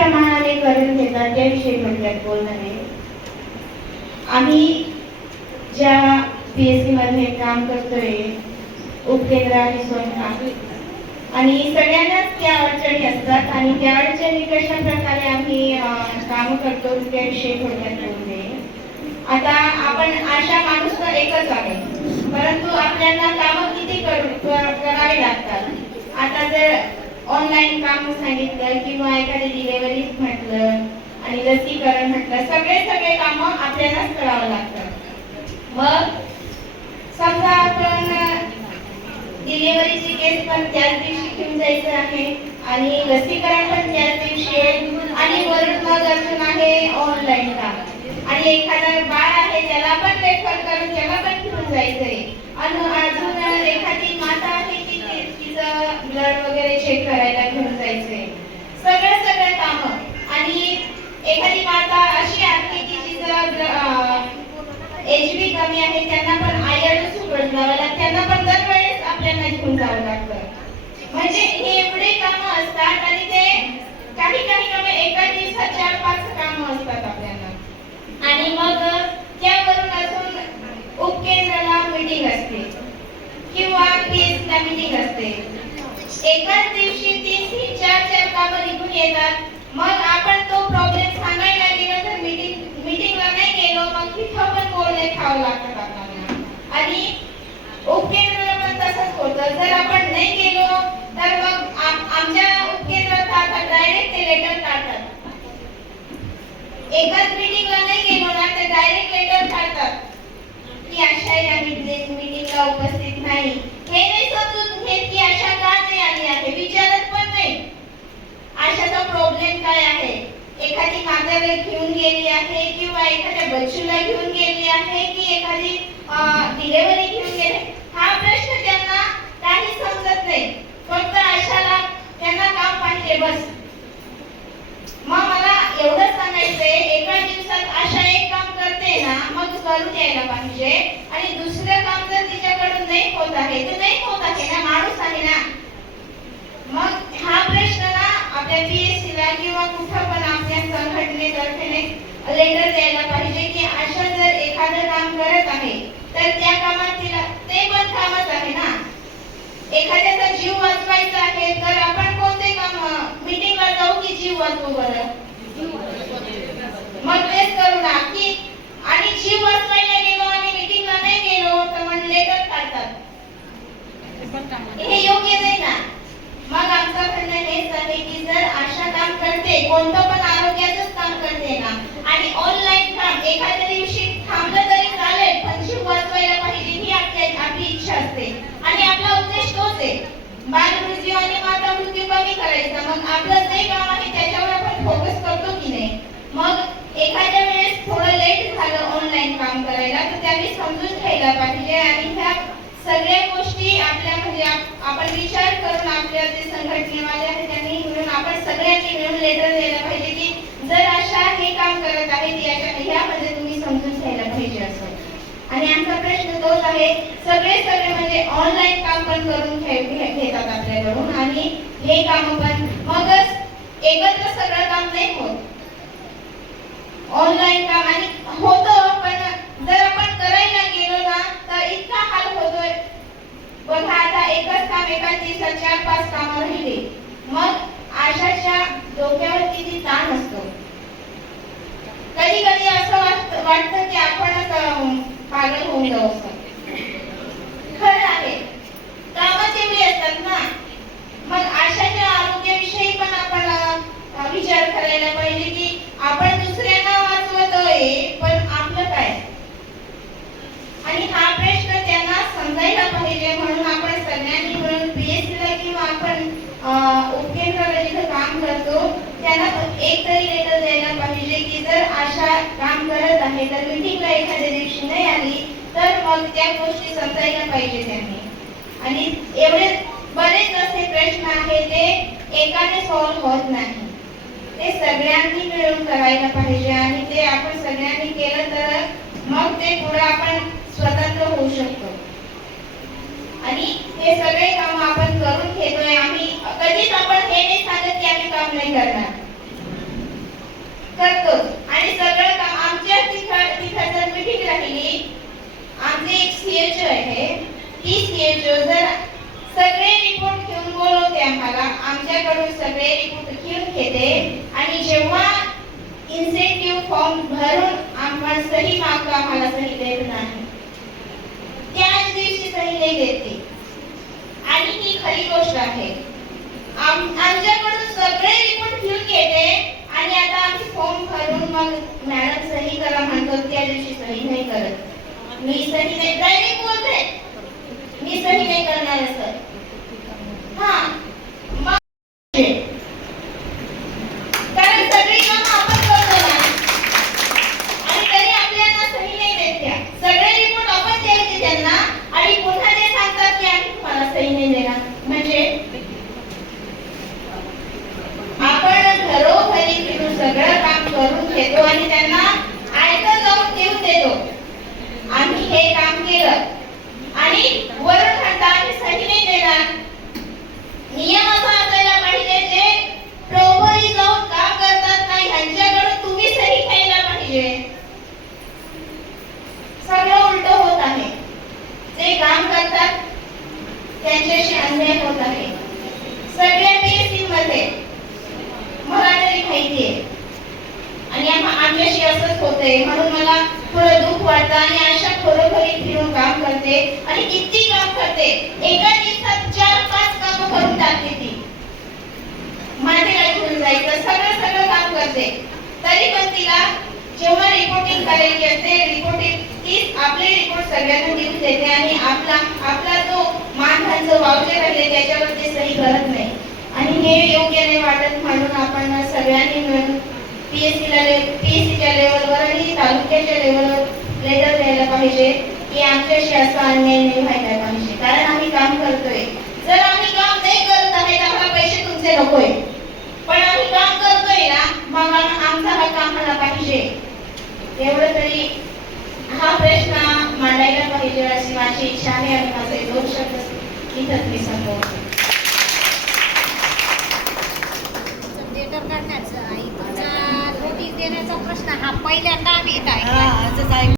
प्रमाणाने करून घेतात त्याविषयी म्हणतात बोलणार. आम्ही ज्या पी एस सी मध्ये काम करतोय उपकेंद्र आणि स्वयंपाक आणि सगळ्यांनाच त्या अडचणी असतात आणि त्या अडचणी कशा प्रकारे आम्ही काम करतो त्याविषयी थोडक्यात बोलते आता आपण आशा माणूस तर एकच आहे. परंतु आपल्याला कामं किती करू कर- करावी लागतात? आता जर ऑनलाईन काम सांगितलं किंवा एखादी डिलेवरी म्हटलं आणि लसीकरण म्हटलं सगळे सगळे कामं आपल्यालाच करावं लागतं. मग समजा आपण डिलेवरीची केस पण त्याच दिवशी घेऊन जायचं आहे आणि लसीकरण पण त्याच दिवशी आहे आणि वरून मग अजून आहे ऑनलाईन काम. आणि एखादा बाळ आहे त्याला पण रेफर करून त्याला पण घेऊन जायचंय. आणि अजून एखादी माता आहे की तिचं ब्लड चेक करायला घेऊन जायचंय. सगळं सगळं काम. आणि एखादी माता अशी आहे की जिचं एच बी कमी आहे त्यांना पण आयर्न जावं लागतं. त्यांना पण दरवेळेस आपल्याला घेऊन जावं लागतं. म्हणजे हे एवढे काम असतात आणि ते काही काही कामं एका दिवसात चार पाच काम असतात आपल्याला. आणि मग त्यावरून अजून उपकेंद्राला मीटिंग असते. किंवा पीएस ला मीटिंग असते एकाच दिवशी तीन तीन चार चार कामं येतात मग आपण तो प्रॉब्लेम सांगायला गेलो तर मीटिंग मीटिंगला नाही गेलो मग तिथं पण बोलणे खावं लागतात आपल्याला. आणि उपकेंद्राला पण तसंच होतं. जर आपण नाही गेलो तर मग आमच्या उपकेंद्रात आता डायरेक्ट ते लेटर काढतात. एकाच मीटिंगला नाही गेलो ना तर डायरेक्ट लेटर काढतात. की आशा या मीटिंगला उपस्थित नाही. हे नाही समजून घेत की आशा का नाही आली आहे. विचारत आशाचा प्रॉब्लेम काय आहे? एखादी माताला घेऊन गेली आहे किंवा एखाद्या बच्चूला घेऊन गेली आहे की एखादी डिलेवरी घेऊन गेली हा प्रश्न त्यांना काही समजत नाही फक्त आशाला त्यांना काम पाहिजे बस मग मला एवढं सांगायचंय एका दिवसात आशा एक काम करते ना मग करून यायला पाहिजे आणि दुसरं काम जर तिच्याकडून नाही होत आहे तर नाही होत आहे ना माणूस आहे ना मग हा प्रश्न ना आपल्या पीएससी ला किंवा कुठं पण आपल्या संघटनेतर्फे लेटर द्यायला पाहिजे की अशा जर एखादं काम करत आहे तर त्या कामात तिला ते पण कामच आहे ना? एखाद्याचा जीव वाचवायचा आहे तर आपण कोणते काम मीटिंगला जाऊ की जीव वाचवू बरं? मग तेच करू ना की आणि जीव वाचवायला गेलो आणि मीटिंगला नाही गेलो तर मग लेटर काढतात. हे योग्य नाही ना? मग आमचं म्हणणं हेच आहे की जर आशा काम करते कोणतं पण काम करते ना. आणि ऑनलाईन काम एखाद्या दिवशी थांबलं तरी चालेल पण जीव वाचवायला पाहिजे ही आपली आपली इच्छा असते. आणि आपला उद्देश तोच आहे. बाल मृत्यू आणि माता मृत्यू कमी करायचा. मग आपलं जे काम आहे त्याच्यावर आपण फोकस करतो की नाही? मग एखाद्या वेळेस थोडं लेट झालं ऑनलाईन काम करायला तर त्यांनी समजून घ्यायला पाहिजे. आणि ह्या सगळ्या गोष्टी आपल्या म्हणजे आपण विचार करून आपल्या जे संघटनेवाले आहेत त्यांनी मिळून आपण सगळ्यांनी मिळून लेटर द्यायला पाहिजे की जर अशा हे काम करत आहे. ह्यामध्ये तुम्ही समजून घ्यायला पाहिजे असं. आणि आमचा प्रश्न तोच आहे सगळे सगळे म्हणजे ऑनलाईन काम पण करून घेतात आपल्याकडून. आणि हे काम पण मगच एकत्र सगळं काम नाही होत. ऑनलाईन काम आणि होतं पण जर आपण करायला गेलो ना तर इतका हाल होतोय. बघा आता एकच काम एका दिवसात चार पाच काम राहिले. मग आशाच्या डोक्यावर किती ताण असतो कधी कधी असं वाटतं वाटतं की आपणच अं, पागल होऊन जाऊ खरं आहे. कामं एवढी असतात ना. मग आशाच्या आरोग्याविषयी पण आपण विचार करायला पाहिजे की आपण दुसऱ्यांना वाचवतोय पण आपलं काय आणि हा प्रश्न त्यांना समजायला पाहिजे म्हणून आपण सगळ्यांनी मिळून पीएससी ला किंवा आपण अं, उपकेंद्राला जिथे काम करतो त्यांना एक तरी लेटर द्यायला पाहिजे की जर आशा काम करत आहे तर मीटिंगला एखाद्या दिवशी नाही आली तर मग त्या गोष्टी समजायला पाहिजे त्यांनी. आणि एवढे बरेच असे प्रश्न आहे ते एकाने सॉल्व्ह होत नाही. ते सगळ्यांनी मिळून करायला पाहिजे आणि ते आपण सगळ्यांनी केलं तर मग ते पुढे आपण स्वतंत्र होऊ शकतो. आणि हे सगळे काम आपण करून घेतोय. आम्ही कधीच आपण हे नाही सांगत की आम्ही काम नाही करणार जर सगळे रिपोर्ट घेऊन बोलवते आम्हाला सगळे रिपोर्ट घेते आणि जेव्हा इन्सेंटिव्ह फॉर्म भरून आम्हाला सही मागतो आम्हाला सही देत नाही. त्याच दिवशी सही नाही देते आणि ही खरी गोष्ट आहे. आमच्याकडून सगळे रिपोर्ट घेऊन घेते आणि आता आम्ही फॉर्म भरून मग मॅडम सही करा म्हणतो त्या दिवशी सही नाही करत. मी सही नाही डायरेक्ट बोलते. मी सही नाही करणार सर हा मग कारण सगळी कामं आपण करतो ना आणि तरी आपल्याला सही नाही देत त्या सगळे रिपोर्ट आपण द्यायचे त्यांना आणि पुन्हा ते सांगतात की आम्ही तुम्हाला सही नाही देणार म्हणजे आपण घरोघरी फिरून सगळं काम करून घेतो आणि त्यांना आयतं जाऊन देऊन देतो आम्ही हे काम केलं आणि वरून म्हणता आम्ही सही नाही देणार नियम असा असायला पाहिजे जे प्रॉपरली जाऊन काम करतात नाही ह्यांच्याकडून तुम्ही सही घ्यायला पाहिजे सगळं उलट होत आहे जे काम करतात त्यांच्याशी अन्याय होत आहे. सगळ्या पीएससी मध्ये मला तरी माहिती आहे. आणि आमच्याशी असंच होतंय. म्हणून मला थोडं दुःख वाटतं आणि अशा खरोखरी फिरून काम करते आणि किती काम करते. एका दिवसात चार पाच काम करून टाकते ती. माझे काय घेऊन जायचं. सगळं सगळं काम करते. तरी पण तिला जेव्हा रिपोर्टिंग करायची असते रिपोर्टिंग ती आपले रिपोर्ट सगळ्यांना देऊन देते आणि आपला आपला जो मानधन जो वावचे राहिले त्याच्यावर ते सही करत नाही आणि हे योग्य नाही वाटत म्हणून आपण सगळ्यांनी मिळून पीएससीला पीएससीच्या लेवलवर आणि तालुक्याच्या लेवलवर लेटर द्यायला पाहिजे की आमच्याशी असा अन्याय नाही व्हायला पाहिजे. कारण आम्ही काम करतोय. जर आम्ही काम नाही करत आहे तर आम्हाला पैसे तुमचे नकोय. पण आम्ही काम करतोय ना मग आमचा हा काम आम्हाला पाहिजे. एवढं तरी हा प्रश्न मांडायला पाहिजे अशी माझी इच्छा आहे आणि माझे दोन शब्द इथं मी संपवतो.